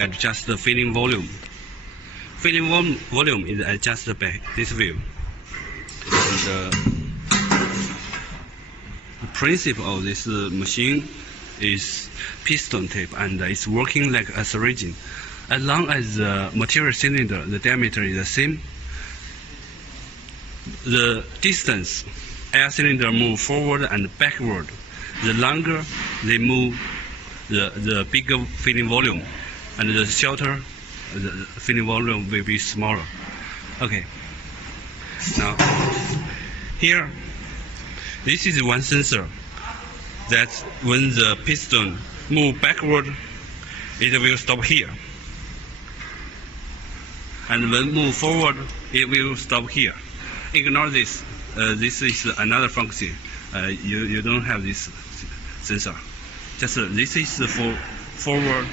adjust the filling volume. Filling volume is adjusted by this wheel. And the principle of this machine is piston tape, and it's working like a syringe. As long as the material cylinder, the diameter is the same, the distance air cylinder move forward and backward. The longer they move, the bigger filling volume, and the shorter the filling volume will be smaller. Okay. Now, here, this is one sensor that when the piston move backward, it will stop here. And when move forward, it will stop here. Ignore this. This is another function. You don't have this sensor. Just this is for forward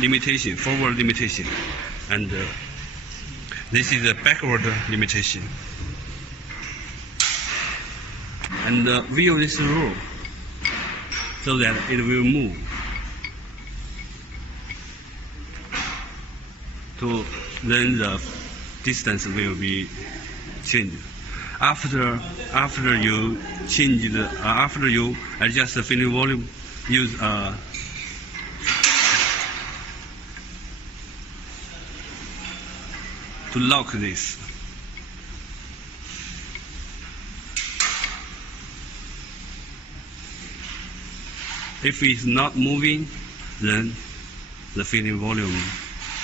limitation, and this is a backward limitation. And we use this rule so that it will move to then the distance will be changed. After you change the after you adjust the filling volume, use to lock this. If it's not moving, then the filling volume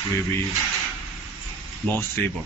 will be more stable.